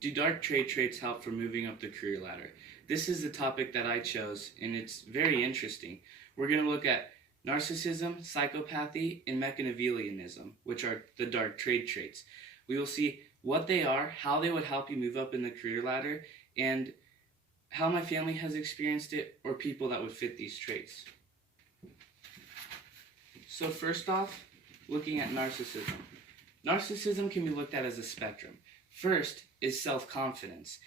Do dark trade traits help for moving up the career ladder? This is the topic that I chose, and it's very interesting. We're going to look at narcissism, psychopathy, and Machiavellianism, which are the dark trade traits. We will see what they are, how they would help you move up in the career ladder, and how my family has experienced it, or people that would fit these traits. So, first off, looking at narcissism. Narcissism can be looked at as a spectrum. First is self-confidence.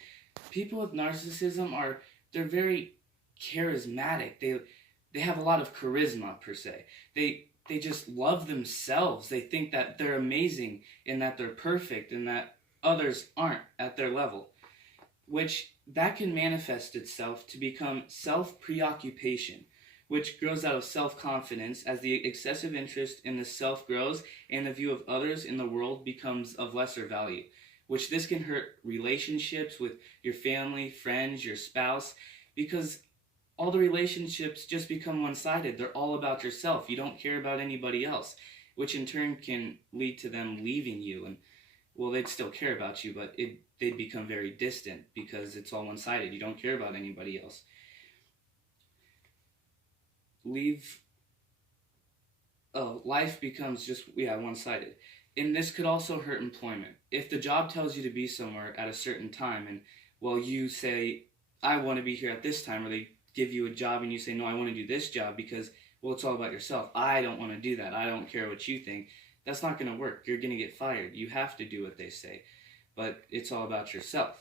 People with narcissism they're very charismatic. They have a lot of charisma per se. They just love themselves. They think that they're amazing and that they're perfect and that others aren't at their level, which that can manifest itself to become self-preoccupation, which grows out of self-confidence as the excessive interest in the self grows and the view of others in the world becomes of lesser value, which this can hurt relationships with your family, friends, your spouse, because all the relationships just become one-sided. They're all about yourself. You don't care about anybody else, which in turn can lead to them leaving you. And well, they'd still care about you, but they'd become very distant because it's all one-sided. You don't care about anybody else. Leave Life becomes just one-sided. And this could also hurt employment. If the job tells you to be somewhere at a certain time and well you say I want to be here at this time, or they give you a job and you say no, I want to do this job because well it's all about yourself. I don't want to do that. I don't care what you think. That's not going to work. You're going to get fired. You have to do what they say. But it's all about yourself.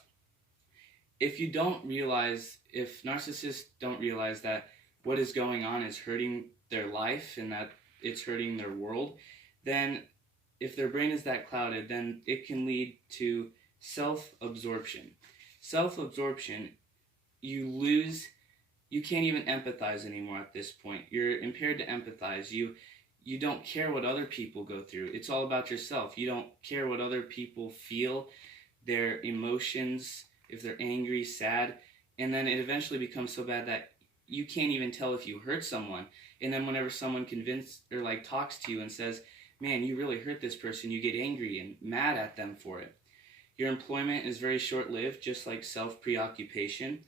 If narcissists don't realize that what is going on is hurting their life and that it's hurting their world, then if their brain is that clouded, then it can lead to self-absorption. Self-absorption, you can't even empathize anymore at this point. You're impaired to empathize. You don't care what other people go through. It's all about yourself. You don't care what other people feel, their emotions, if they're angry, sad, and then it eventually becomes so bad that you can't even tell if you hurt someone. And then whenever someone talks to you and says, man, you really hurt this person, you get angry and mad at them for it. Your employment is very short-lived, just like self-preoccupation.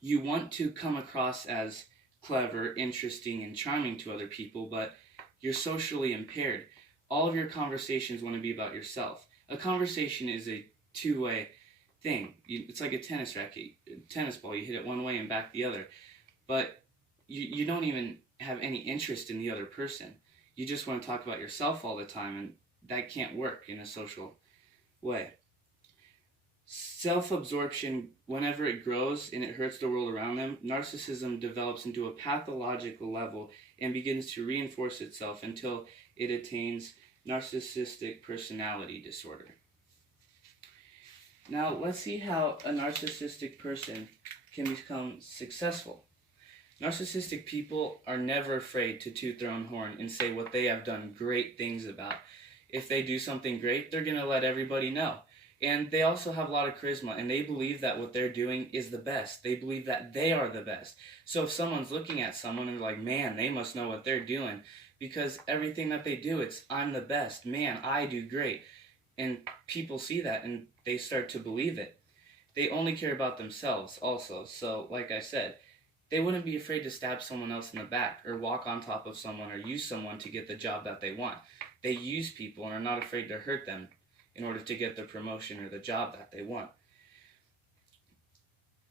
You want to come across as clever, interesting, and charming to other people, but you're socially impaired. All of your conversations want to be about yourself. A conversation is a two-way thing. It's like a tennis racket, tennis ball. You hit it one way and back the other. But you don't even have any interest in the other person. You just want to talk about yourself all the time, and that can't work in a social way. Self-absorption, whenever it grows and it hurts the world around them, narcissism develops into a pathological level and begins to reinforce itself until it attains narcissistic personality disorder. Now, let's see how a narcissistic person can become successful. Narcissistic people are never afraid to toot their own horn and say what they have done great things about. If they do something great, they're going to let everybody know. And they also have a lot of charisma, and they believe that what they're doing is the best. They believe that they are the best. So if someone's looking at someone and they're like, man, they must know what they're doing, because everything that they do, it's, I'm the best. Man, I do great. And people see that, and they start to believe it. They only care about themselves also. So, like I said, they wouldn't be afraid to stab someone else in the back or walk on top of someone or use someone to get the job that they want. They use people and are not afraid to hurt them in order to get the promotion or the job that they want.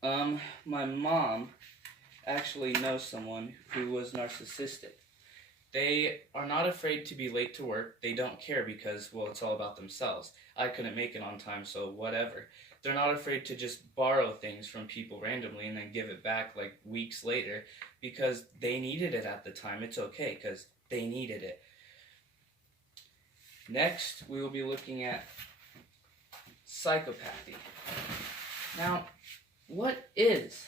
My mom actually knows someone who was narcissistic. They are not afraid to be late to work. They don't care because, well, it's all about themselves. I couldn't make it on time, so whatever. They're not afraid to just borrow things from people randomly and then give it back like weeks later because they needed it at the time. It's okay because they needed it. Next, we will be looking at psychopathy. Now, what is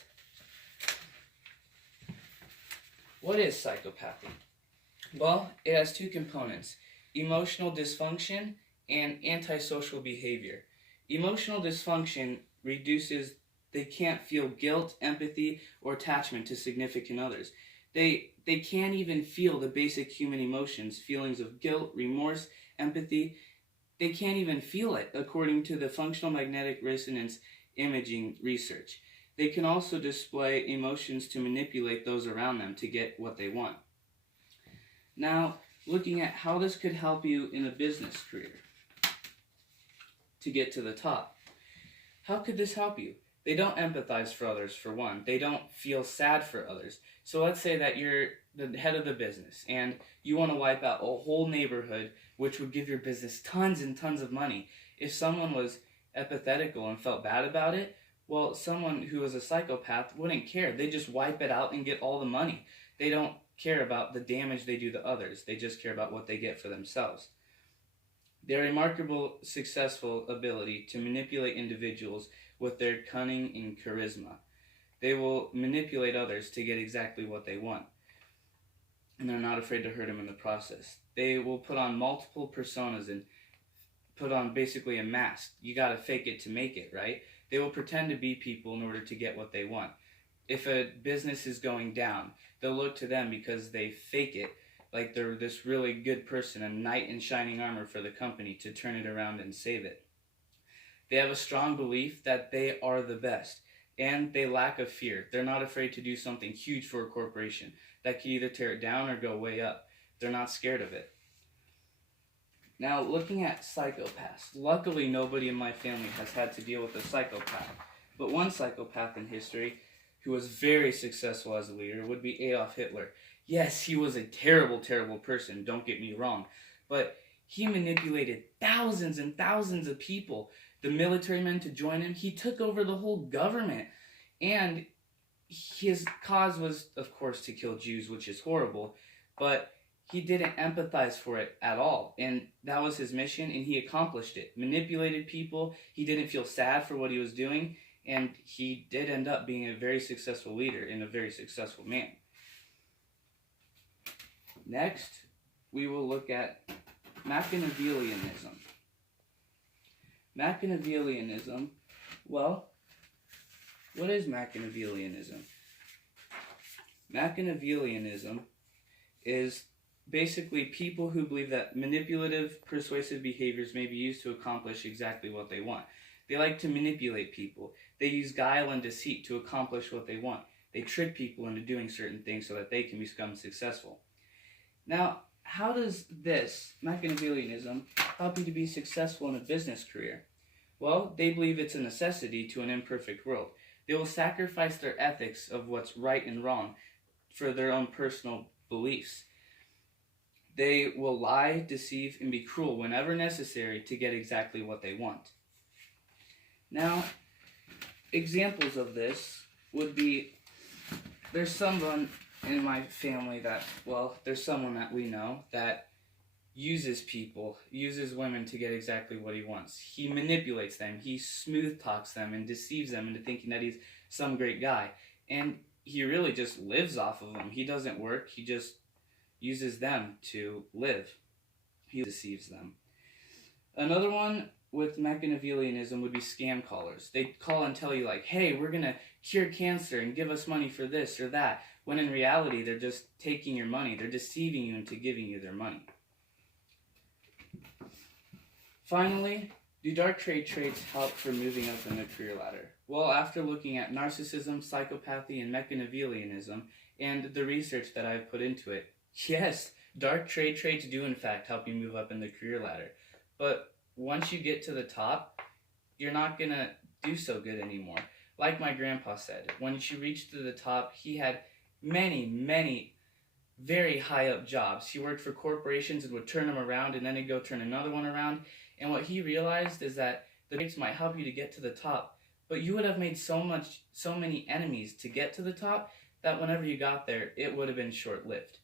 psychopathy? Well, it has two components: emotional dysfunction and antisocial behavior. Emotional dysfunction reduces, they can't feel guilt, empathy, or attachment to significant others. They can't even feel the basic human emotions, feelings of guilt, remorse, empathy. they can't even feel it, according to the functional magnetic resonance imaging research. They can also display emotions to manipulate those around them to get what they want. Now, looking at how this could help you in a business career to get to the top. How could this help you? They don't empathize for others, for one. They don't feel sad for others. So let's say that you're the head of the business and you want to wipe out a whole neighborhood, which would give your business tons and tons of money. If someone was empathetical and felt bad about it, well, someone who is a psychopath wouldn't care. They just wipe it out and get all the money. They don't care about the damage they do to others. They just care about what they get for themselves. Their remarkable successful ability to manipulate individuals with their cunning and charisma. They will manipulate others to get exactly what they want. And they're not afraid to hurt them in the process. They will put on multiple personas and put on basically a mask. You gotta fake it to make it, right? They will pretend to be people in order to get what they want. If a business is going down, they'll look to them because they fake it like they're this really good person, a knight in shining armor for the company, to turn it around and save it. They have a strong belief that they are the best, and they lack a fear. They're not afraid to do something huge for a corporation that can either tear it down or go way up. They're not scared of it. Now, looking at psychopaths. Luckily, nobody in my family has had to deal with a psychopath. But one psychopath in history who was very successful as a leader would be Adolf Hitler. Yes, he was a terrible, terrible person, don't get me wrong. But he manipulated thousands and thousands of people, the military men, to join him. He took over the whole government. And his cause was, of course, to kill Jews, which is horrible. But he didn't empathize for it at all. And that was his mission, and he accomplished it. Manipulated people. He didn't feel sad for what he was doing. And he did end up being a very successful leader and a very successful man. Next, we will look at Machiavellianism. Machiavellianism, well, what is Machiavellianism? Machiavellianism is basically people who believe that manipulative, persuasive behaviors may be used to accomplish exactly what they want. They like to manipulate people. They use guile and deceit to accomplish what they want. They trick people into doing certain things so that they can become successful. Now, how does this, Machiavellianism, help you to be successful in a business career? Well, they believe it's a necessity to an imperfect world. They will sacrifice their ethics of what's right and wrong for their own personal beliefs. They will lie, deceive, and be cruel whenever necessary to get exactly what they want. Now, examples of this would be, there's someone in my family that, well, there's someone that we know that uses people, uses women to get exactly what he wants. He manipulates them, he smooth talks them and deceives them into thinking that he's some great guy. And he really just lives off of them. He doesn't work, he just uses them to live. He deceives them. Another one with Machiavellianism would be scam callers. They call and tell you like, hey, we're going to cure cancer and give us money for this or that, when in reality they're just taking your money. They're deceiving you into giving you their money. Finally, do dark trade traits help for moving up in the career ladder? Well, after looking at narcissism, psychopathy, and Machiavellianism, and the research that I've put into it, yes, dark trade traits do in fact help you move up in the career ladder. But once you get to the top, you're not going to do so good anymore. Like my grandpa said, once you reach to the top, he had many, many very high up jobs. He worked for corporations and would turn them around, and then he'd go turn another one around. And what he realized is that the traits might help you to get to the top, but you would have made so many enemies to get to the top that whenever you got there, it would have been short-lived.